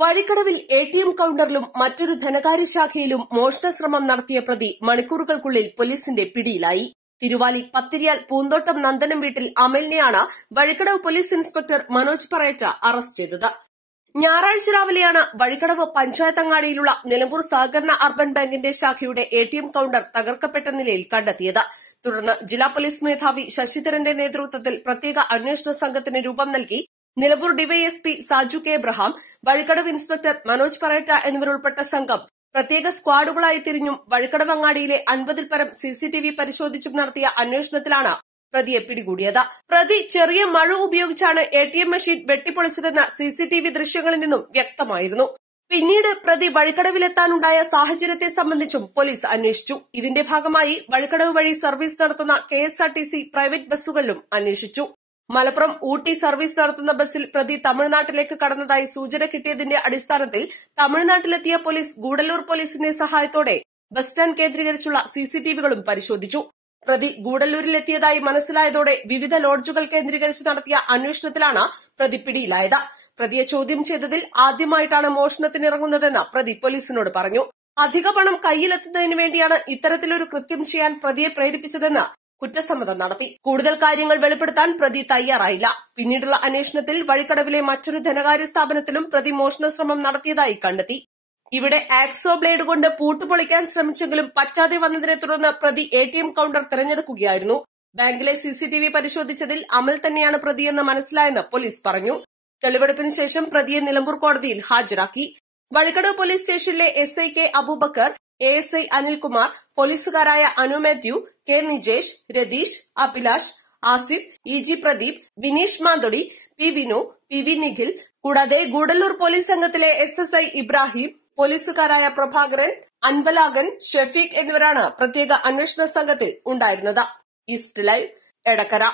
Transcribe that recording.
വഴിക്കടവിൽ A T M കൌണ്ടറിലും മറ്റൊരു ധനകാര്യ ശാഖയിലും മോഷണശ്രമം നടത്തിയ പ്രതി മണിക്കൂറുകൾക്കുള്ളിൽ പോലീസിന്റെ പിടിയിലായി. തിരുവാലി പത്തിരിയാൽ പൂന്തോട്ടം നന്ദനം വീട്ടിൽ അമലിനെയാണ് Vazhikkadavu police inspector Manoj Parayatta arrest ചെയ്തത്. ഞായറാഴ്ച രാവിലെയാണ് വഴിക്കടവ് പഞ്ചായത്തങ്ങാടിയിലുള്ള നിലമ്പൂർ സഹകരണ അർബൻ ബാങ്കിന്റെ ശാഖയുടെ എ ടി എം കൌണ്ടർ തകർക്കപ്പെട്ട നിലയിൽ കണ്ടെത്തിയത്. തുടർന്ന് ജില്ലാ പോലീസ് മേധാവി ശശിധരന്റെ നേതൃത്വത്തിൽ പ്രത്യേക അന്വേഷണ സംഘത്തിന് രൂപം നൽകി Nilambur DYSP Saju K Abraham Vazhikkadavu inspector Manoj Parayatta എന്നിവരുൾപ്പെട്ട സംഘം പ്രത്യേക സ്ക്വാഡുകളായി തിരിഞ്ഞും വഴിക്കടവ് അങ്ങാടിയിലെ അൻപതിൽ പരം സിസിടിവി പരിശോധിച്ചും നടത്തിയ അന്വേഷണത്തിലാണ് പ്രതിയെ പിടികൂടിയത്. പ്രതി ചെറിയ മഴ ഉപയോഗിച്ചാണ് എ ടി എം മെഷീൻ വെട്ടിപ്പൊളിച്ചതെന്ന സിസിടിവി ദൃശ്യങ്ങളിൽ നിന്നും വ്യക്തമായിരുന്നു. പിന്നീട് പ്രതി വഴിക്കടവിലെത്താനുണ്ടായ സാഹചര്യത്തെ സംബന്ധിച്ചും പോലീസ് അന്വേഷിച്ചു. ഇതിന്റെ ഭാഗമായി വഴിക്കടവ് വഴി സർവീസ് നടത്തുന്ന കെഎസ്ആർടിസി പ്രൈവറ്റ് ബസ്സുകളിലും അന്വേഷിച്ചു. മലപ്പുറം ഊട്ടി സർവീസ് നടത്തുന്ന ബസ്സിൽ പ്രതി തമിഴ്നാട്ടിലേക്ക് കടന്നതായി സൂചന കിട്ടിയതിന്റെ അടിസ്ഥാനത്തിൽ തമിഴ്നാട്ടിലെത്തിയ പോലീസ് ഗൂഡല്ലൂർ പോലീസിന്റെ സഹായത്തോടെ ബസ് സ്റ്റാൻഡ് കേന്ദ്രീകരിച്ചുള്ള സിസിടിവികളും പരിശോധിച്ചു. പ്രതി ഗൂഡല്ലൂരിലെത്തിയതായി മനസ്സിലായതോടെ വിവിധ ലോഡ്ജുകൾ കേന്ദ്രീകരിച്ച് നടത്തിയ അന്വേഷണത്തിലാണ് പ്രതി പിടിയിലായത്. പ്രതിയെ ചോദ്യം ചെയ്തതിൽ ആദ്യമായിട്ടാണ് മോഷണത്തിനിറങ്ങുന്നതെന്ന് പ്രതി പോലീസിനോട് പറഞ്ഞു. അധിക പണം കയ്യിലെത്തുന്നതിന് വേണ്ടിയാണ് ഇത്തരത്തിലൊരു കൃത്യം ചെയ്യാൻ പ്രതിയെ പ്രേരിപ്പിച്ചതെന്ന് കുറ്റസമ്മതം നടത്തി. കൂടുതൽ കാര്യങ്ങൾ വെളിപ്പെടുത്താൻ പ്രതി തയ്യാറായില്ല. പിന്നീടുള്ള അന്വേഷണത്തിൽ വഴിക്കടവിലെ മറ്റൊരു ധനകാര്യ സ്ഥാപനത്തിലും പ്രതി മോഷണശ്രമം നടത്തിയതായി കണ്ടെത്തി. ഇവിടെ ആക്സോ ബ്ലേഡ് കൊണ്ട് പൂട്ടുപൊളിക്കാൻ ശ്രമിച്ചെങ്കിലും പറ്റാതെ വന്നതിനെ തുടർന്ന് പ്രതി എ ടി എം കൌണ്ടർ തെരഞ്ഞെടുക്കുകയായിരുന്നു. ബാങ്കിലെ സിസിടിവി പരിശോധിച്ചതിൽ അമൽ തന്നെയാണ് പ്രതിയെന്ന് മനസ്സിലായെന്ന് പോലീസ് പറഞ്ഞു. തെളിവെടുപ്പിന് ശേഷം പ്രതിയെ നിലമ്പൂർ കോടതിയിൽ ഹാജരാക്കി. വഴിക്കടവ് പോലീസ് സ്റ്റേഷനിലെ S I K Aboobacker A S I Anilkumar പോലീസുകാരായ Anu Mathew K Nijesh Ratheesh Abhilash Asif E G Pradeep Vineesh Mathodi P Vinu P V Nikhil കൂടാതെ ഗൂഡല്ലൂർ പോലീസ് സംഘത്തിലെ എസ് എസ് ഐ ഇബ്രാഹിം പോലീസുകാരായ പ്രഭാകരൻ അൻബലാഗൻ ഷെഫീഖ് എന്നിവരാണ് പ്രത്യേക അന്വേഷണ സംഘത്തിൽ ഉണ്ടായിരുന്നത്. East live Edakkara.